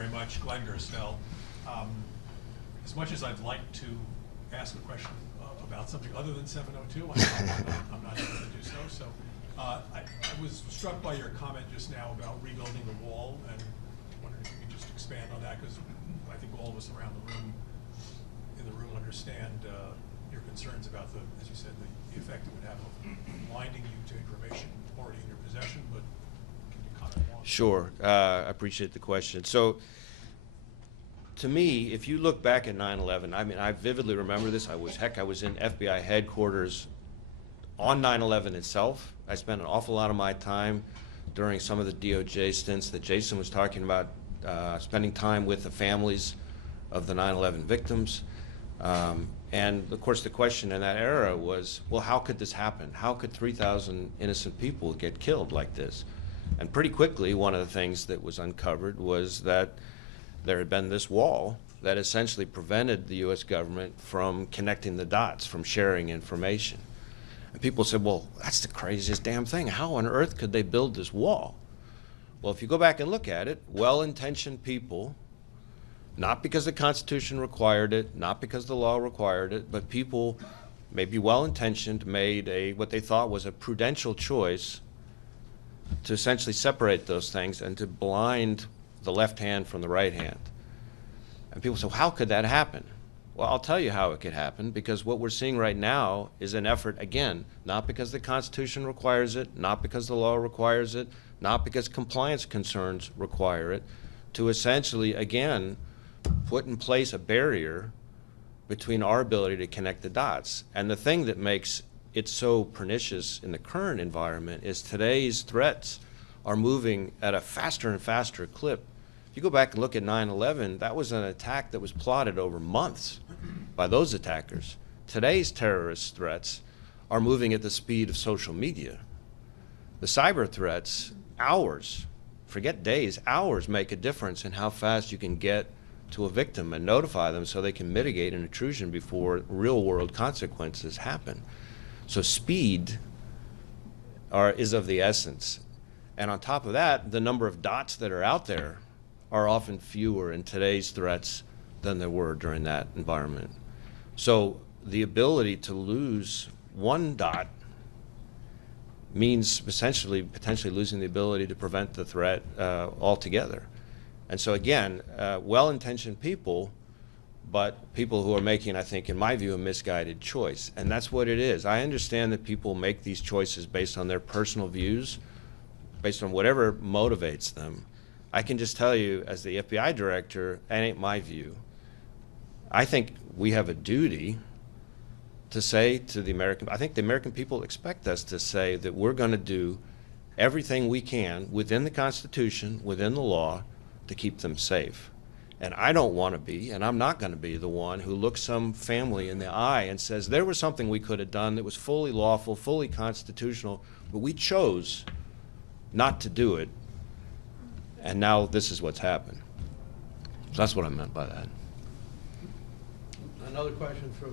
very much. Glenn Gerstel. As much as I'd like to ask a question about something other than 702, I'm not able to do so. So I was struck by your comment just now about rebuilding the wall, and wondering if you could just expand on that, because I think all of us around the room, understand your concerns about as you said, the effect it would have of blinding you to information already in your possession, but can you comment more? Sure, I appreciate the question. So, to me, if you look back at 9/11, I mean, I vividly remember this. I was in FBI headquarters on 9/11 itself. I spent an awful lot of my time during some of the DOJ stints that Jason was talking about, spending time with the families of the 9/11 victims. And of course the question in that era was, well, how could this happen? How could 3,000 innocent people get killed like this? And pretty quickly, one of the things that was uncovered was that there had been this wall that essentially prevented the US government from connecting the dots, from sharing information. And people said, well, that's the craziest damn thing. How on earth could they build this wall? Well, if you go back and look at it, well-intentioned people, not because the Constitution required it, not because the law required it, but people, maybe well-intentioned, made what they thought was a prudential choice to essentially separate those things and to blind the left hand from the right hand. And people say, well, how could that happen? Well, I'll tell you how it could happen, because what we're seeing right now is an effort, again, not because the Constitution requires it, not because the law requires it, not because compliance concerns require it, to essentially, again, put in place a barrier between our ability to connect the dots. And the thing that makes it so pernicious in the current environment is today's threats are moving at a faster and faster clip. If you go back and look at 9/11, that was an attack that was plotted over months by those attackers. Today's terrorist threats are moving at the speed of social media. The cyber threats, hours, forget days, hours make a difference in how fast you can get to a victim and notify them so they can mitigate an intrusion before real-world consequences happen. So speed is of the essence. And on top of that, the number of dots that are out there are often fewer in today's threats than there were during that environment. So the ability to lose one dot means potentially losing the ability to prevent the threat altogether. And so again, well-intentioned people, but people who are making, I think, in my view, a misguided choice. And that's what it is. I understand that people make these choices based on their personal views, based on whatever motivates them. I can just tell you, as the FBI director, that ain't my view. I think we have a duty to say to the I think the American people expect us to say that we're going to do everything we can within the Constitution, within the law, to keep them safe. And I don't want to be, and I'm not going to be, the one who looks some family in the eye and says, there was something we could have done that was fully lawful, fully constitutional, but we chose not to do it, and now this is what's happened. So that's what I meant by that. Another question from